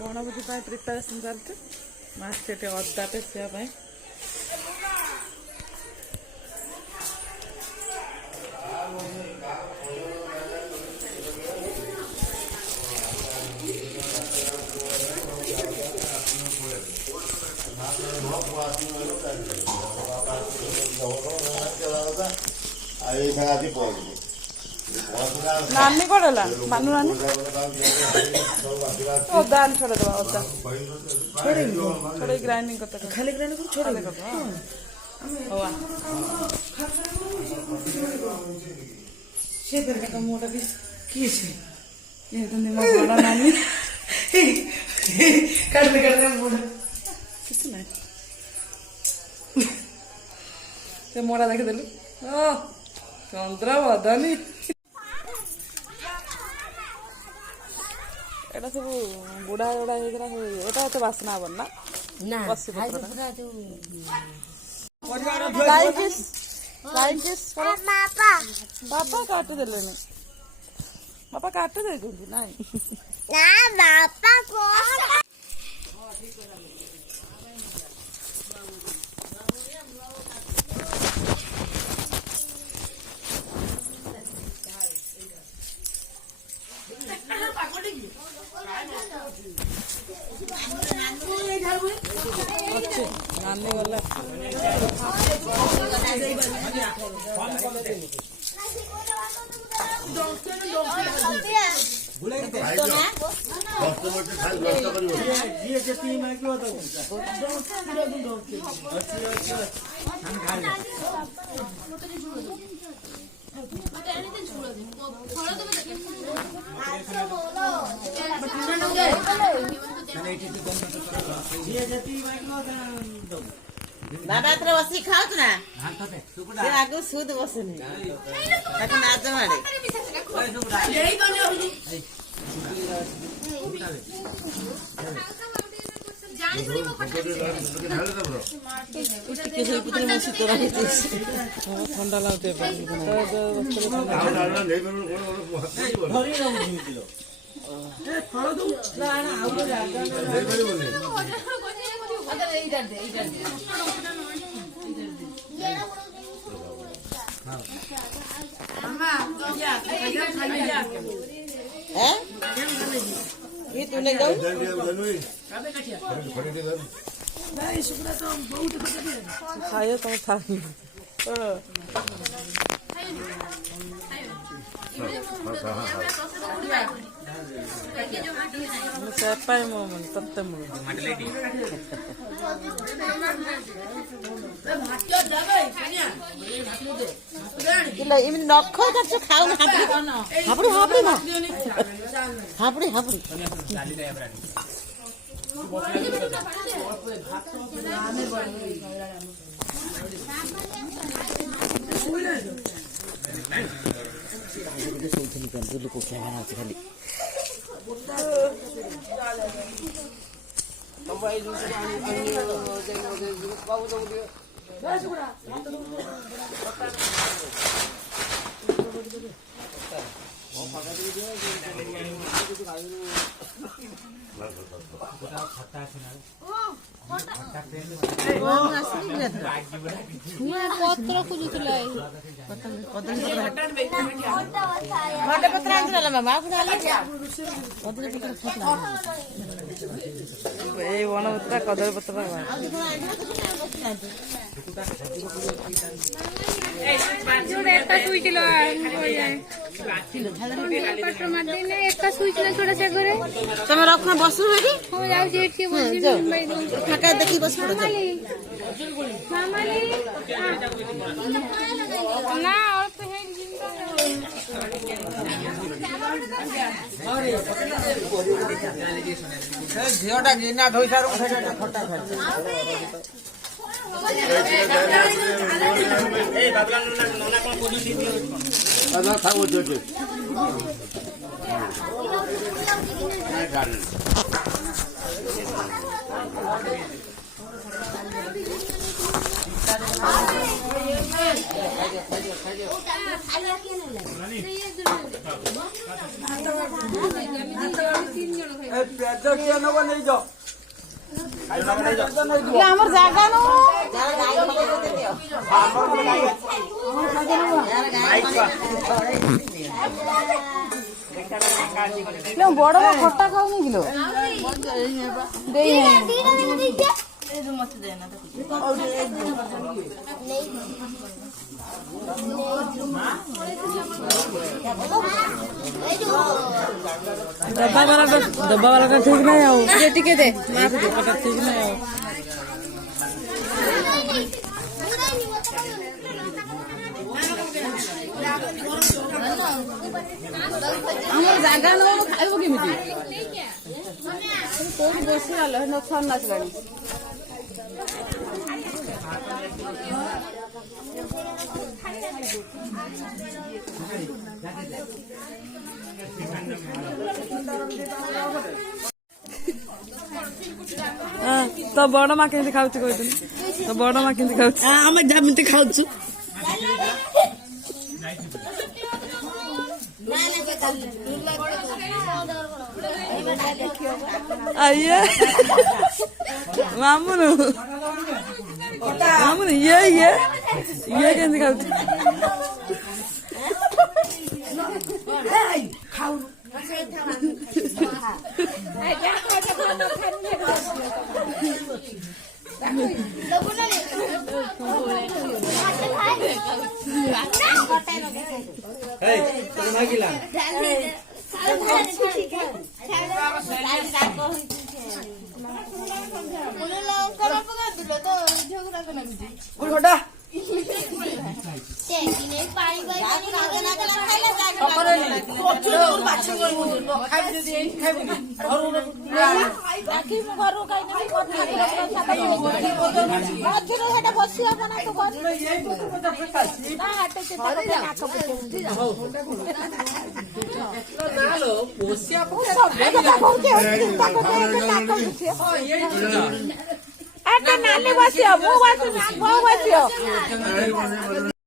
ବଣଭୋଜି ପାଇଁ ପ୍ରିପାରେସନ୍ ଚାଲିଛି। ମାର୍କେଟ ଅଦା ପେଶିବା ପାଇଁ नानी कड़ेला मानू नानी अदा छोड़े दबा अदा छोड़े ग्राइंडिंग करता खाली ग्राइंडिंग छोड़े करता हवा से पर का मोटा भी की छे ये तो ने बड़ा नानी कर दे मोटा किछ नहीं से मोटा देख देलु ओ चंद्रवदनी एटा सब बुढ़ा बुढ़ा होइकरा एटा तो वासना हबन ना ना बसी पत्र पापा पापा काट देले ने पापा काट दे जोंदी नाही ना पापा को नानी गला बाबा तर बसी खाऊ ना आगो सुध बसनी नाच मारे ठंडा लगते ये तूने खाए तो था सेपाई मोमन तत्ते मोमन इला इमिन नखो कछ खाउ ना हापड़ी हापड़ी ना हापड़ी हापड़ी खाली पत्र खोजुला वनपत्र कदली पत्र तुम रख बस फाका देखी बस झीटा गिना धोई सारू खटा खा আমার জায়গা নো বড় খটা খাওনি গেল डब्बा वाला का ठीक नहीं आओ टिके दे ठीक नहीं आओ আমার জায়গা না খাইব কেমিতি কোন বসে আলো হেন খান নাচলানি তো বড় মা কেমতি খাଉଛି কইতুনি তো বড় মা কেমতি খাଉଛି ଆମେ ଯେମିତି ଖାଉଛୁ ଆଇଏ ମାମୁନୁ ମାମୁନୁ ଇଏ କେମିତି ଖାଉଛି नानी बसियो मु बसियो